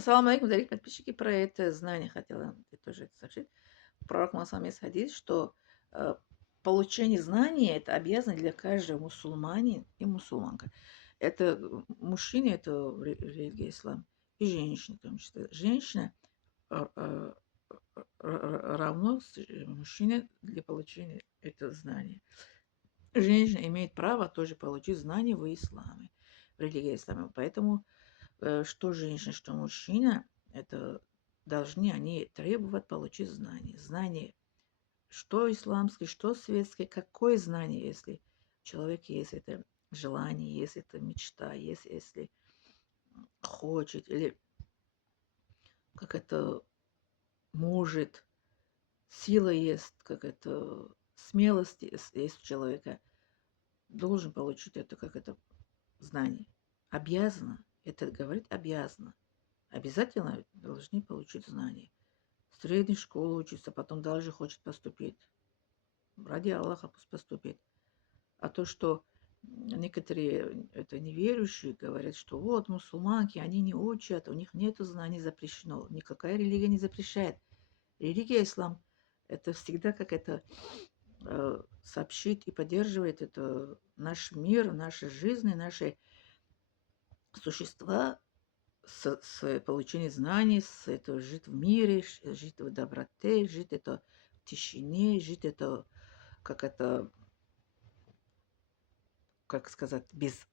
Ассаламу алейкум, дорогие подписчики. Про это знание хотела тоже это сообщить. Пророк Мухаммад хадис, что э, получение знания– это обязанность для каждого мусульманина и мусульманка. Это мужчине, это религия ислам, и женщине в том числе. Женщина э, э, равно мужчине для получения этого знания. Женщина имеет право тоже получить знания в исламе, в религии ислама. Поэтому что женщина, что мужчина, это должны они требовать получить знания. Знания, что исламское, что светское, какое знание, если у человека есть это желание, есть это мечта, есть, если хочет, или как это может, сила есть, как это смелость есть у человека, должен получить это, как это знание. Обязана, это говорит обязана. Обязательно должны получить знания. В средней школе учится, потом дальше хочет поступить. Ради Аллаха пусть поступит. А то, что некоторые это неверующие говорят, что вот мусульманки, они не учат, у них нет знаний, запрещено. Никакая религия не запрещает. Религия ислам это всегда как это сообщит и поддерживает это наш мир, наши жизни, наши существа с получением знаний, с это жить в мире, жить в доброте, жить это в тишине, жить это, как это, как сказать, без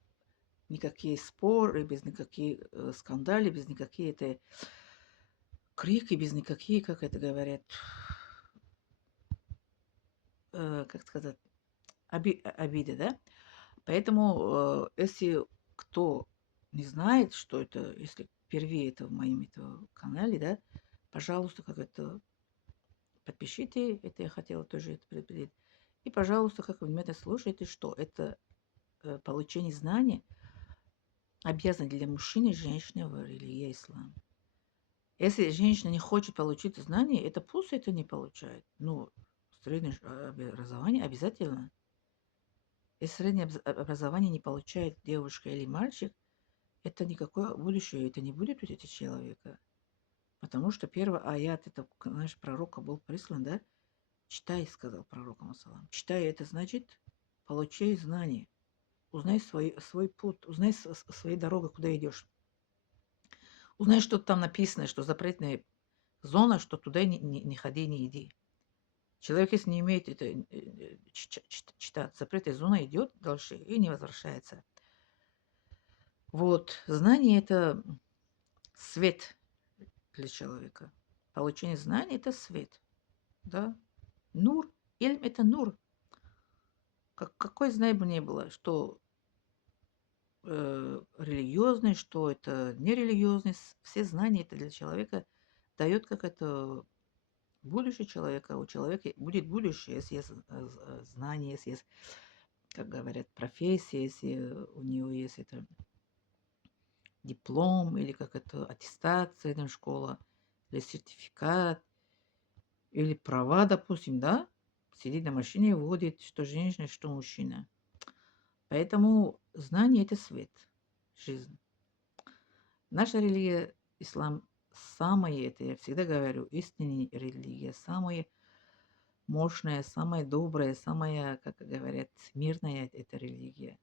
никакие споры, без никакие скандали, без никакие это крики, без никакие, как это говорят, как сказать, обиды, да? Поэтому, если кто не знает, что это, если впервые это в моем это канале, да, пожалуйста, как это подпишите, это я хотела тоже это предупредить. И, пожалуйста, как вы внимательно слушаете, что это получение знания обязано для мужчины и женщины в религии ислам. Если женщина не хочет получить знания, это пусть это не получает. Ну, среднее образование обязательно. Если среднее образование не получает девушка или мальчик, это никакое будущее, это не будет у этого человека. Потому что первый аят, это наш пророка был прислан, да? Читай, сказал пророк Мусалам. Читай, это значит, получай знания. Узнай свой путь, узнай свои дороги, куда идешь. Узнай, что там написано, что запретная зона, что туда не ходи, не иди. Человек, если не умеет это читать, запретная зона идет дальше и не возвращается. Вот, знание– это свет для человека. Получение знаний– это свет. Да? Нур, ильм– это нур. Какой знай бы не было, что религиозный, что это нерелигиозный, все знания это для человека дает как это будущее человека. У человека будет будущее, если есть знания, если есть, как говорят, профессия, если у нее есть это диплом или как это аттестация, там, школа, или сертификат, или права, допустим, да, сидит на машине и водит, что женщина, что мужчина. Поэтому знание– это свет, жизнь. Наша религия, ислам, самая, это я всегда говорю, истинная религия, самая мощная, самая добрая, самая, как говорят, мирная эта религия.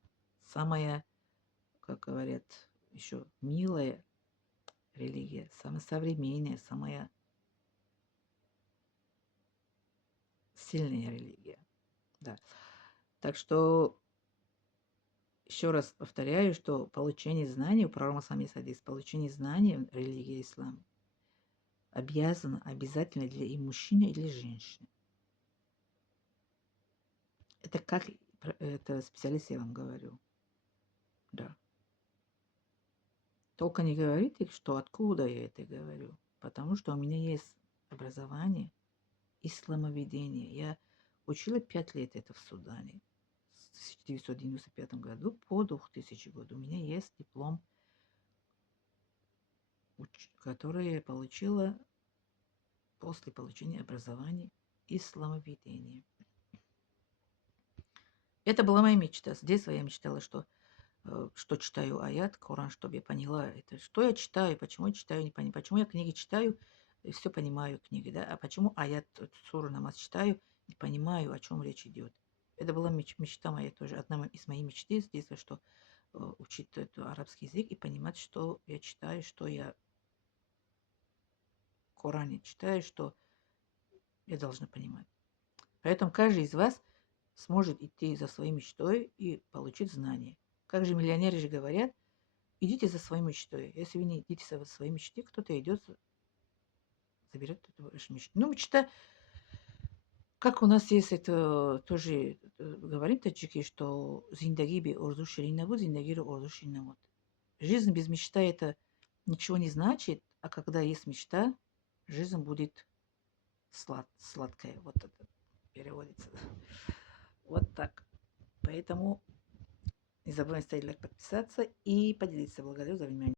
Самая, как говорят, еще милая религия, самая современная, самая сильная религия. Да. Так что еще раз повторяю, что получение знаний, у пророка Мухаммада хадис, получение знаний в религии ислам обязано, обязательно для и мужчины, и для женщины. Это как это специалист, я вам говорю. Да. Только не говорите, что откуда я это говорю. Потому что у меня есть образование исламоведение. Я учила 5 лет это в Судане. С 1995 году по 2000 год. У меня есть диплом, который я получила после получения образования исламоведения. Это была моя мечта. С детства я мечтала, что что читаю аят, Коран, чтобы я поняла, это, что я читаю, почему я читаю, не понимаю, почему я книги читаю, все понимаю книги, да, а почему аят, суру намаз читаю, не понимаю, о чем речь идет. Это была мечта моя тоже, одна из моих мечты с детства, что учить арабский язык и понимать, что я читаю, что я в Коране читаю, что я должна понимать. Поэтому каждый из вас сможет идти за своей мечтой и получить знания. Как же миллионеры же говорят, идите за своей мечтой. Если вы не идите за своей мечтой, кто-то идет, заберет эту вашу мечту. Ну, мечта, как у нас есть это тоже, говорим таджики, что зиндаги би орзу ширинаву, зиндаги орзу ширинаву. Жизнь без мечты это ничего не значит, а когда есть мечта, жизнь будет сладкая. Вот это переводится. Вот так. Поэтому не забывайте ставить лайк, подписаться и поделиться. Благодарю за внимание.